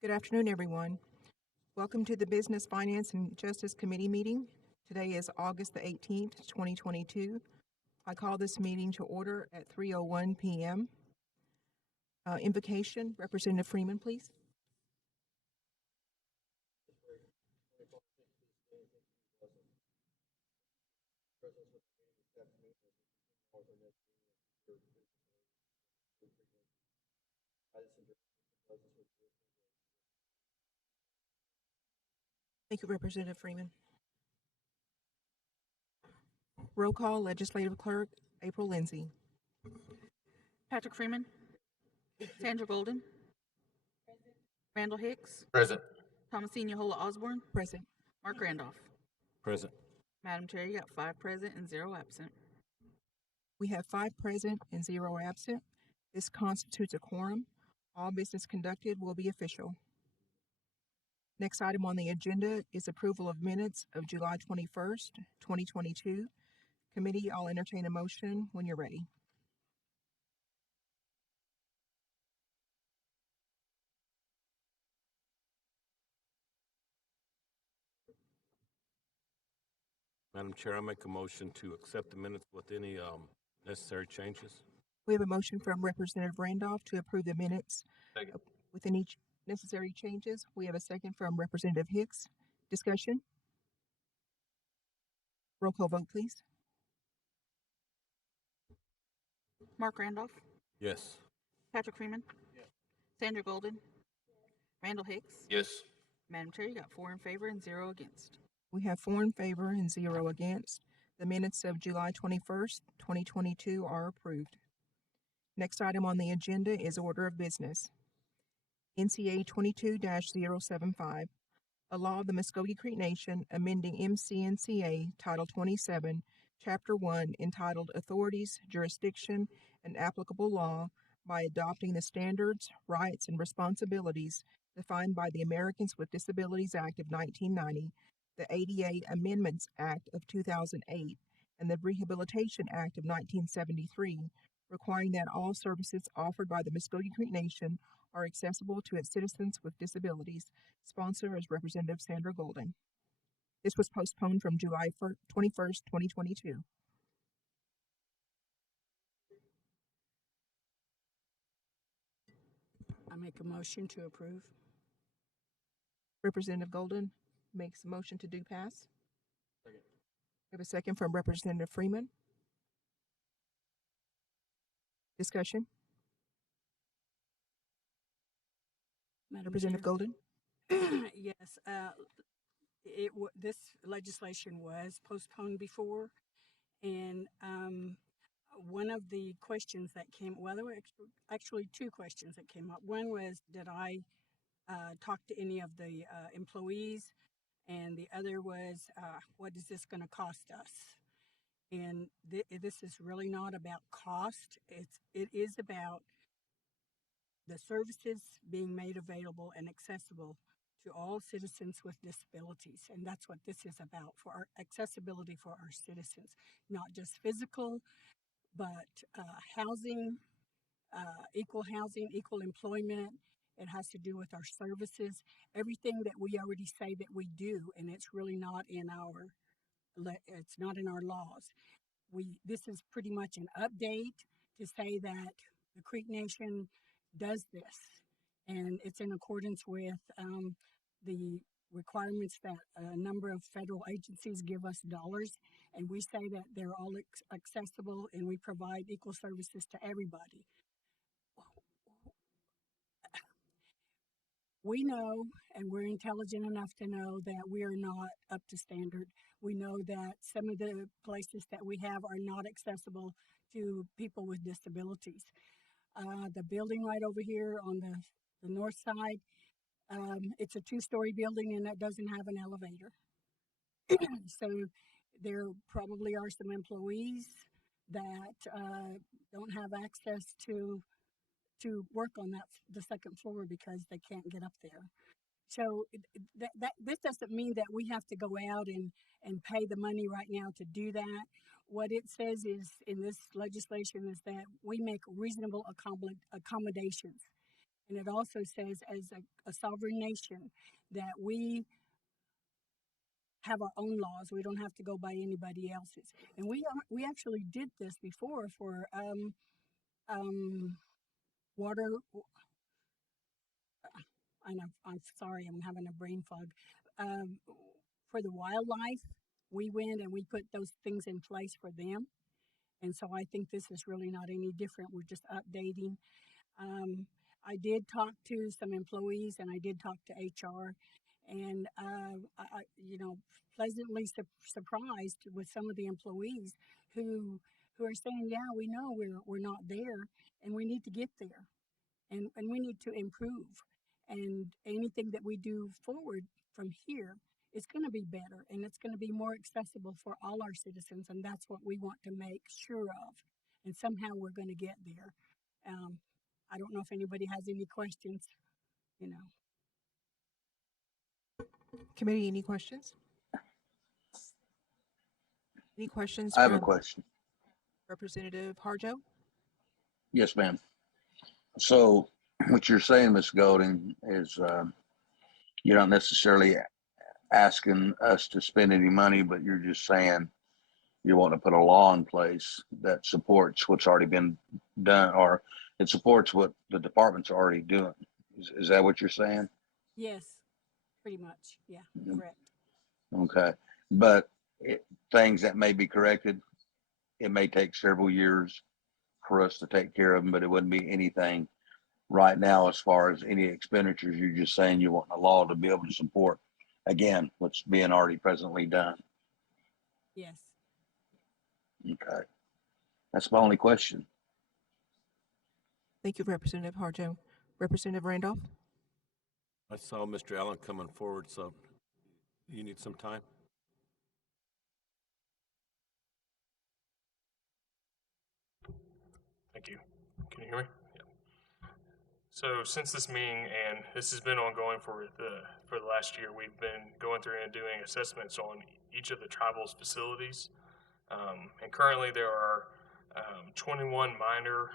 Good afternoon, everyone. Welcome to the Business, Finance, and Justice Committee meeting. Today is August the 18th, 2022. I call this meeting to order at 3:01 p.m. Invocation, Representative Freeman, please. Thank you, Representative Freeman. Roll call, Legislative Clerk April Lindsay. Patrick Freeman. Sandra Golden. Randall Hicks. Present. Thomasine Yahola Osborne. Present. Mark Randolph. Present. Madam Chair, you got 5 present and 0 absent. We have 5 present and 0 absent. This constitutes a quorum. All business conducted will be official. Next item on the agenda is approval of minutes of July 21st, 2022. Committee, I'll entertain a motion when you're ready. Madam Chair, I make a motion to accept the minutes with any necessary changes. We have a motion from Representative Randolph to approve the minutes Second. with any necessary changes. We have a second from Representative Hicks. Discussion? Roll call vote, please. Mark Randolph. Yes. Patrick Freeman. Yes. Sandra Golden. Randall Hicks. Yes. Madam Chair, you got 4 in favor and 0 against. We have 4 in favor and 0 against. The minutes of July 21st, 2022 are approved. Next item on the agenda is order of business. NCA 22-075, a law of the Muskogee Creek Nation amending MCNCA Title 27, Chapter 1, entitled Authorities, Jurisdiction, and Applicable Law by adopting the standards, rights, and responsibilities defined by the Americans with Disabilities Act of 1990, the ADA Amendments Act of 2008, and the Rehabilitation Act of 1973, requiring that all services offered by the Muskogee Creek Nation are accessible to its citizens with disabilities. Sponsor is Representative Sandra Golden. This was postponed from July 21st, 2022. I make a motion to approve. Representative Golden makes a motion to do pass. Second. We have a second from Representative Freeman. Discussion? Madam Representative Golden? Yes, this legislation was postponed before, and one of the questions that came, well, there were actually 2 questions that came up. One was, did I talk to any of the employees? And the other was, what is this going to cost us? And this is really not about cost. It is about the services being made available and accessible to all citizens with disabilities. And that's what this is about, for our accessibility for our citizens, not just physical, but housing, equal employment. It has to do with our services, everything that we already say that we do, and it's really not in our laws. This is pretty much an update to say that the Creek Nation does this, and it's in accordance with the requirements that a number of federal agencies give us dollars, and we say that they're all accessible and we provide equal services to everybody. We know, and we're intelligent enough to know that we are not up to standard. We know that some of the places that we have are not accessible to people with disabilities. The building right over here on the north side, it's a 2-story building and it doesn't have an elevator. So there probably are some employees that don't have access to work on the second floor because they can't get up there. So this doesn't mean that we have to go out and pay the money right now to do that. What it says is in this legislation is that we make reasonable accommodations. And it also says, as a sovereign nation, that we have our own laws. We don't have to go by anybody else's. And we actually did this before for water. I'm sorry, I'm having a brain fog. Um, for the wildlife, we went and we put those things in place for them. And so I think this is really not any different. We're just updating. Um, I did talk to some employees and I did talk to HR, and pleasantly surprised with some of the employees who who are saying, "Yeah, we know we're not there, and we need to get there, and we need to improve, and anything that we do forward from here is going to be better, and it's going to be more accessible for all our citizens, and that's what we want to make sure of, and somehow we're going to get there." Um, I don't know if anybody has any questions, you know. Committee, any questions? Any questions I have a from question. Representative Harjo? Yes, ma'am. So what you're saying, Ms. Golding, is you're not necessarily asking us to spend any money, but you're just saying you want to put a law in place that supports what's already been done, or it supports what the department's already doing. Is that what you're saying? Yes, pretty much. Yeah, correct. Okay. But things that may be corrected, it may take several years for us to take care of them, but it wouldn't be anything right now as far as any expenditures. You're just saying you want a law to be able to support, again, what's being already presently done. Yes. Okay. That's my only question. Thank you, Representative Harjo. Representative Randolph? I saw Mr. Allen coming forward, so you need some time. Thank you. Can you hear me? Yeah. So since this meeting, and this has been ongoing for the last year, we've been going through and doing assessments on each of the tribal's facilities. And currently there are 21 minor,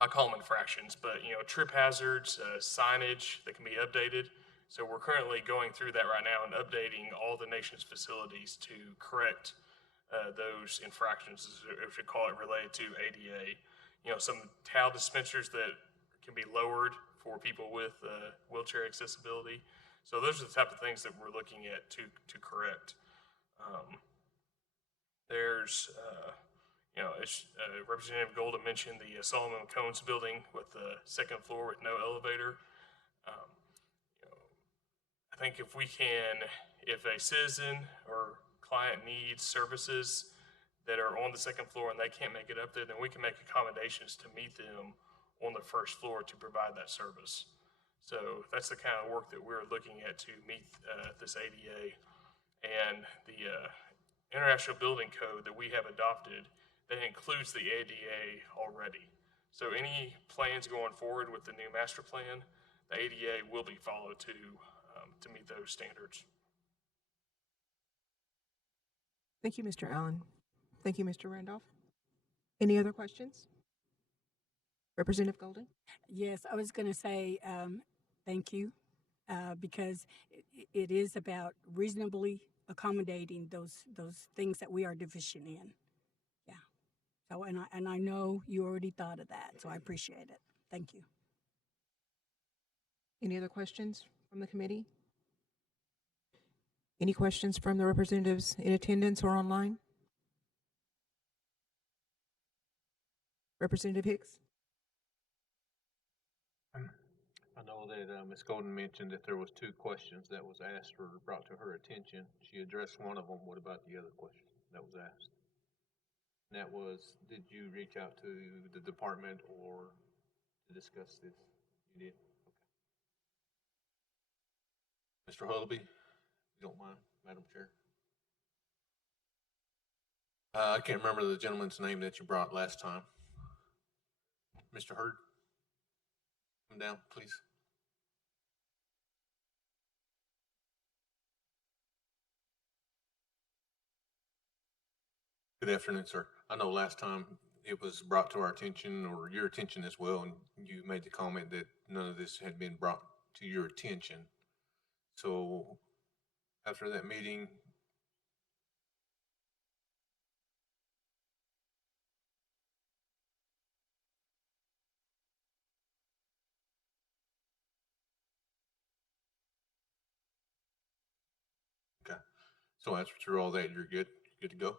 I call them infractions, but trip hazards, signage that can be updated. So we're currently going through that right now and updating all the nation's facilities to correct those infractions, if you call it, related to ADA. Some towel dispensers that can be lowered for people with wheelchair accessibility. So those are the type of things that we're looking at to correct. There's, Representative Golden mentioned the Solomon Cones building with the second floor with no elevator. Um, I think if a citizen or client needs services that are on the second floor and they can't make it up there, then we can make accommodations to meet them on the first floor to provide that service. So that's the kind of work that we're looking at to meet this ADA. And the International Building Code that we have adopted, that includes the ADA already. So any plans going forward with the new master plan, the ADA will be followed to meet those standards. Thank you, Mr. Allen. Thank you, Mr. Randolph. Any other questions? Representative Golden? Yes, I was going to say thank you because it is about reasonably accommodating those things that we are deficient in. Yeah. So and I know you already thought of that, so I appreciate it. Thank you. Any other questions from the committee? Any questions from the representatives in attendance or online? Representative Hicks? I know that Ms. Golden mentioned that there was 2 questions that was asked or brought to her attention. She addressed one of them. What about the other question that was asked? And that was, did you reach out to the department or to discuss this? You did? Okay. Mr. Hullaby, if you don't mind, Madam Chair. I can't remember the gentleman's name that you brought last time. Mr. Hurd, come down, please. Good afternoon, sir. I know last time it was brought to our attention or your attention as well, and you made the comment that none of this had been brought to your attention. So after that meeting, okay. So after all that, you're good. You're good to go.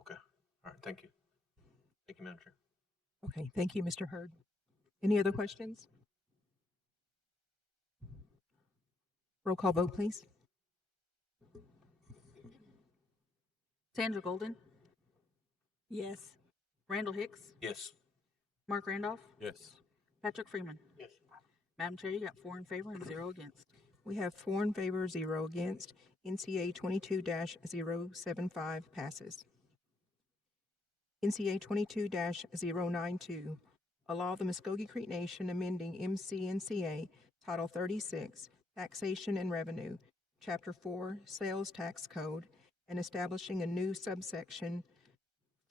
Okay. All right. Thank you. Thank you, Madam Chair. Okay, thank you, Mr. Hurd. Any other questions? Roll call vote, please. Sandra Golden, Yes. Randall Hicks, Yes. Mark Randolph, Yes. Patrick Freeman. Yes. Madam Chair, you got 4 in favor and 0 against. We have 4 in favor, 0 against. NCA 22-075 passes. NCA 22-092, a law of the Muskogee Creek Nation amending MCNCA Title 36, Taxation and Revenue, Chapter 4, Sales Tax Code, and establishing a new subsection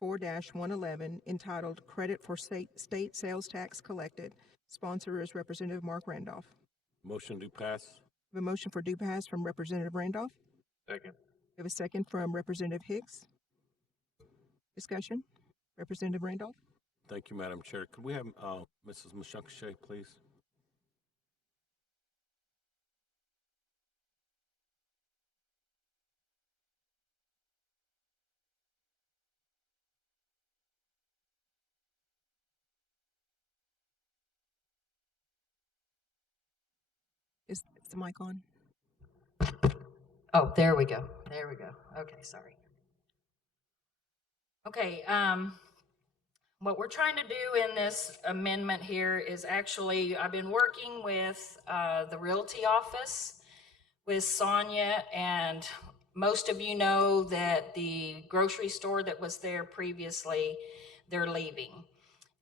4-111 entitled Credit for State Sales Tax Collected. Sponsor is Representative Mark Randolph. Motion to pass. We have a motion for due pass from Representative Randolph. Second. We have a second from Representative Hicks. Discussion? Representative Randolph? Thank you, Madam Chair. Could we have Mrs. Mashungashay, please? Is the mic on? Oh, there we go. There we go. Okay, sorry. Okay, what we're trying to do in this amendment here is actually, I've been working with the Realty Office with Sonia, and most of you know that the grocery store that was there previously, they're leaving.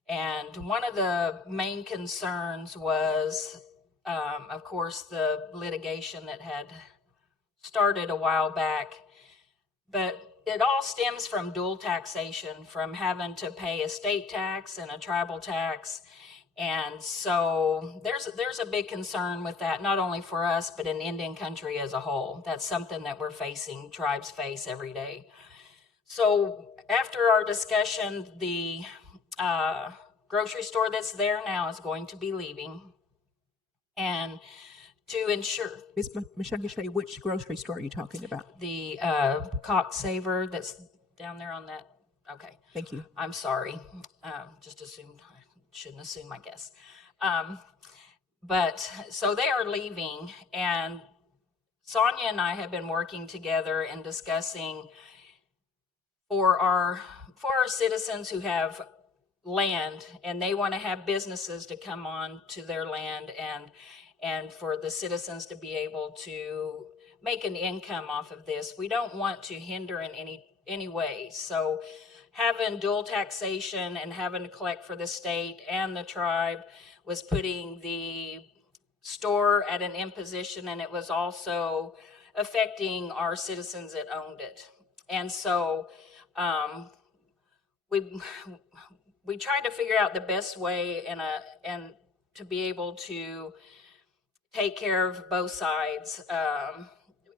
And one of the main concerns was, of course, the litigation that had started a while back, but it all stems from dual taxation, from having to pay a state tax and a tribal tax. And so there's a big concern with that, not only for us, but in Indian country as a whole. That's something that we're facing, tribes face every day. So after our discussion, the grocery store that's there now is going to be leaving. And to ensure Ms. Mashungashay, which grocery store are you talking about? the Cox Saver that's down there on that, okay. Thank you. I'm sorry, just assumed, I shouldn't assume, I guess. But, so they are leaving, and Sonia and I have been working together and discussing for our citizens who have land and they want to have businesses to come on to their land, and for the citizens to be able to make an income off of this. We don't want to hinder in any way. So having dual taxation and having to collect for the state and the tribe was putting the store at an imposition, and it was also affecting our citizens that owned it. And so we tried to figure out the best way and to be able to take care of both sides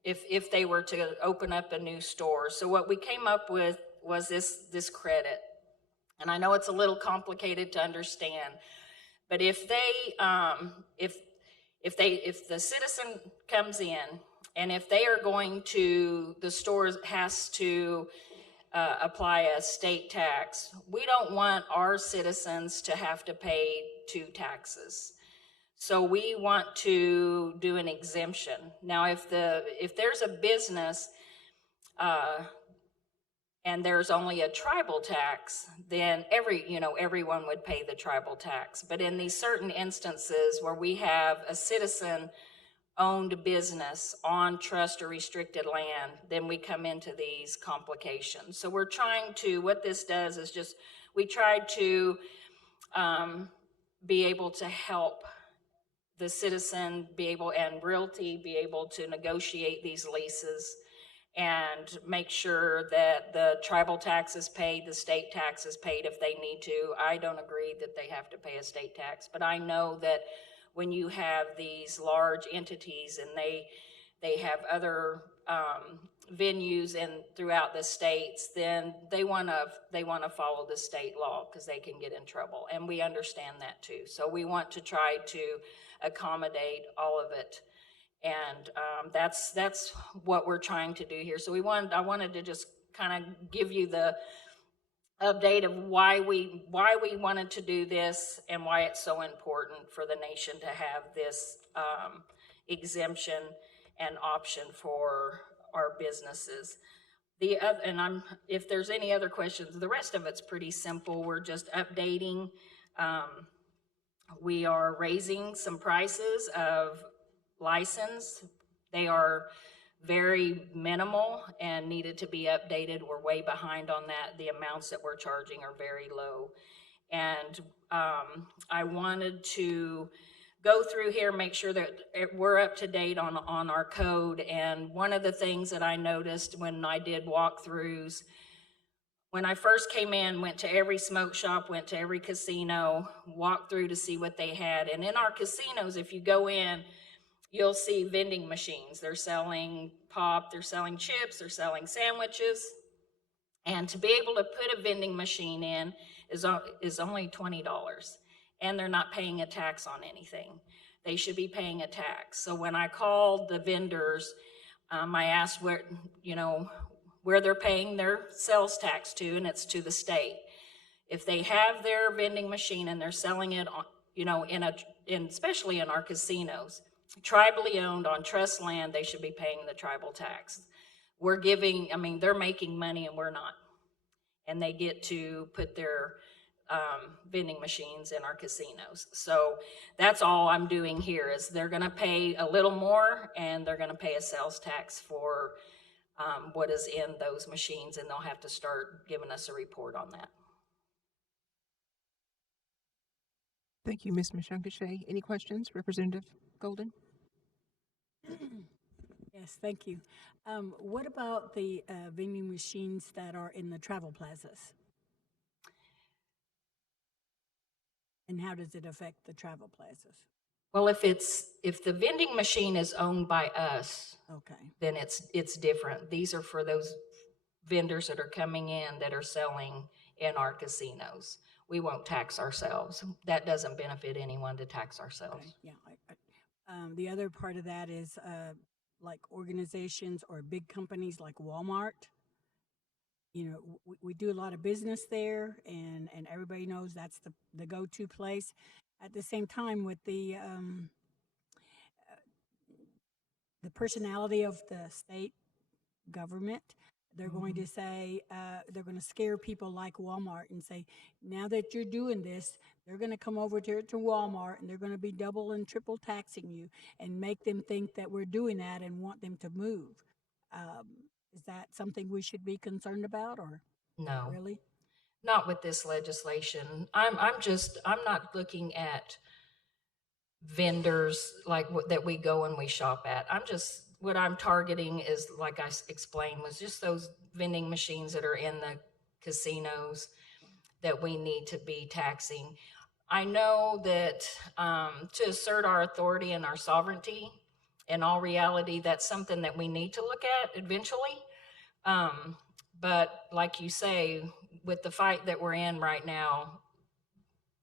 if they were to open up a new store. So what we came up with was this credit. And I know it's a little complicated to understand, but if the citizen comes in and if they are going to, the store has to apply a state tax, we don't want our citizens to have to pay 2 taxes. So we want to do an exemption. Now, if there's a business and there's only a tribal tax, then everyone would pay the tribal tax. But in these certain instances where we have a citizen owned business on trust or restricted land, then we come into these complications. So we're trying to, what this does is just, we tried to be able to help the citizen be able, and realty be able to negotiate these leases and make sure that the tribal tax is paid, the state tax is paid if they need to. I don't agree that they have to pay a state tax, but I know that when you have these large entities and they have other venues throughout the states, then they want to follow the state law because they can get in trouble, and we understand that too. So we want to try to accommodate all of it, and that's what we're trying to do here. So I wanted to just kind of give you the update of why we wanted to do this and why it's so important for the nation to have this exemption and option for our businesses. If there's any other questions, the rest of it's pretty simple. We're just updating. We are raising some prices of license. They are very minimal and needed to be updated. We're way behind on that. The amounts that we're charging are very low. And I wanted to go through here, make sure that we're up to date on our code. And one of the things that I noticed when I did walkthroughs, when I first came in, went to every smoke shop, went to every casino, walked through to see what they had. And in our casinos, if you go in, you'll see vending machines. They're selling pop, they're selling chips, they're selling sandwiches. And to be able to put a vending machine in is only $20. And they're not paying a tax on anything. They should be paying a tax. So when I called the vendors, I asked where they're paying their sales tax to, and it's to the state. If they have their vending machine and they're selling it on, especially in our casinos, tribally owned on trust land, they should be paying the tribal tax. They're making money and we're not. And they get to put their vending machines in our casinos. So that's all I'm doing here is they're gonna pay a little more and they're gonna pay a sales tax for what is in those machines, and they'll have to start giving us a report on that. Thank you, Ms. Mashankashay. Any questions, Representative Golden? Yes, thank you. What about the vending machines that are in the travel plazas? And how does it affect the travel plazas? Well, if the vending machine is owned by us, okay, then it's different. These are for those vendors that are coming in that are selling in our casinos. We won't tax ourselves. That doesn't benefit anyone to tax ourselves. Okay. Yeah. The other part of that is like organizations or big companies like Walmart. We do a lot of business there, and everybody knows that's the go-to place. At the same time, with the personality of the state government, they're going to say, they're going to scare people like Walmart and say, now that you're doing this, they're going to come over to Walmart and they're going to be double and triple taxing you and make them think that we're doing that and want them to move. Is that something we should be concerned about, or no? Really? Not with this legislation. I'm not looking at vendors like that we go and we shop at. What I'm targeting is, like I explained, was just those vending machines that are in the casinos that we need to be taxing. I know that to assert our authority and our sovereignty, in all reality, that's something that we need to look at eventually. But like you say, with the fight that we're in right now,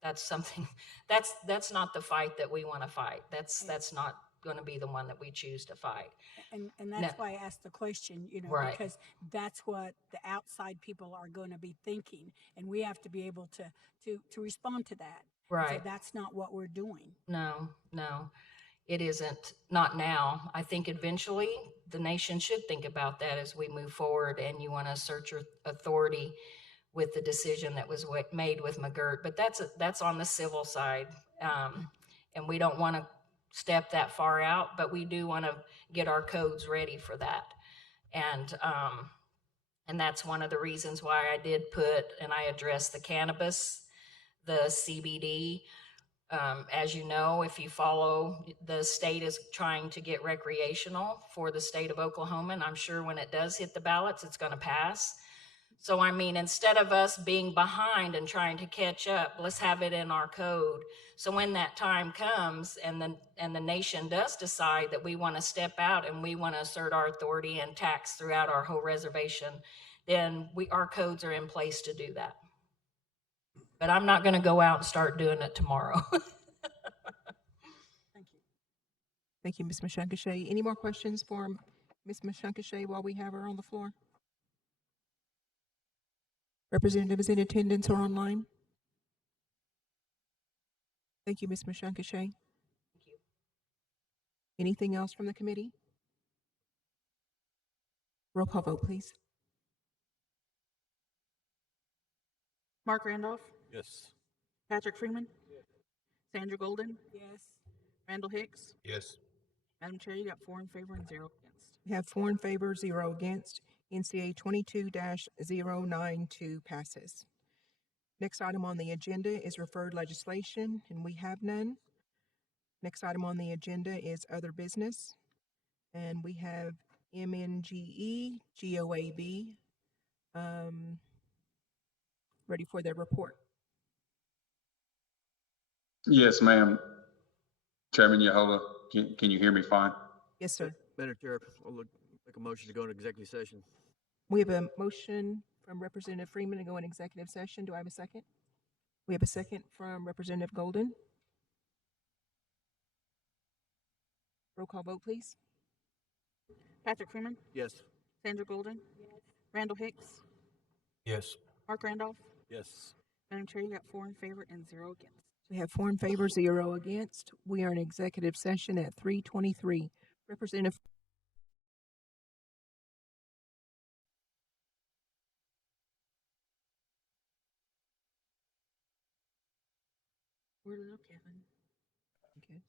that's something that's not the fight that we want to fight. That's not going to be the one that we choose to fight. And that's why I asked the question, Right. Because that's what the outside people are going to be thinking, and we have to be able to respond to that. Right. So that's not what we're doing. No, it isn't. Not now. I think eventually the nation should think about that as we move forward, and you want to assert your authority with the decision that was made with McGirt. But that's on the civil side, and we don't want to step that far out, but we do want to get our codes ready for that. And that's one of the reasons why I did put, and I addressed the cannabis, the CBD. As you know, if you follow, the state is trying to get recreational for the state of Oklahoma, and I'm sure when it does hit the ballots, it's going to pass. So, I mean, instead of us being behind and trying to catch up, let's have it in our code. So when that time comes and the nation does decide that we want to step out and we want to assert our authority and tax throughout our whole reservation, then our codes are in place to do that. But I'm not going to go out and start doing it tomorrow. Thank you. Thank you, Ms. Mashankashay. Any more questions for Ms. Mashankashay while we have her on the floor? Representatives in attendance or online? Thank you, Ms. Mashankashay. Thank you. Anything else from the committee? Roll call vote, please. Mark Randolph, Yes. Patrick Freeman, Sandra Golden, Yes. Randall Hicks. Yes. Madam Chair, you got 4 in favor and 0 against. We have 4 in favor, 0 against. NCA 22-092 passes. Next item on the agenda is referred legislation, and we have none. Next item on the agenda is other business, and we have MNGE, GOAB, ready for their report. Yes, ma'am. Chairman Yahola, can you hear me fine? Yes, sir. Madam Chair, I'll make a motion to go into executive session. We have a motion from Representative Freeman to go in executive session. Do I have a second? We have a second from Representative Golden. Roll call vote, please. Patrick Freeman, Yes. Sandra Golden, Randall Hicks, Yes. Mark Randolph. Yes. Madam Chair, you got 4 in favor and 0 against. We have 4 in favor, 0 against. We are in executive session at 3:23. Representative. We're little Kevin. Okay.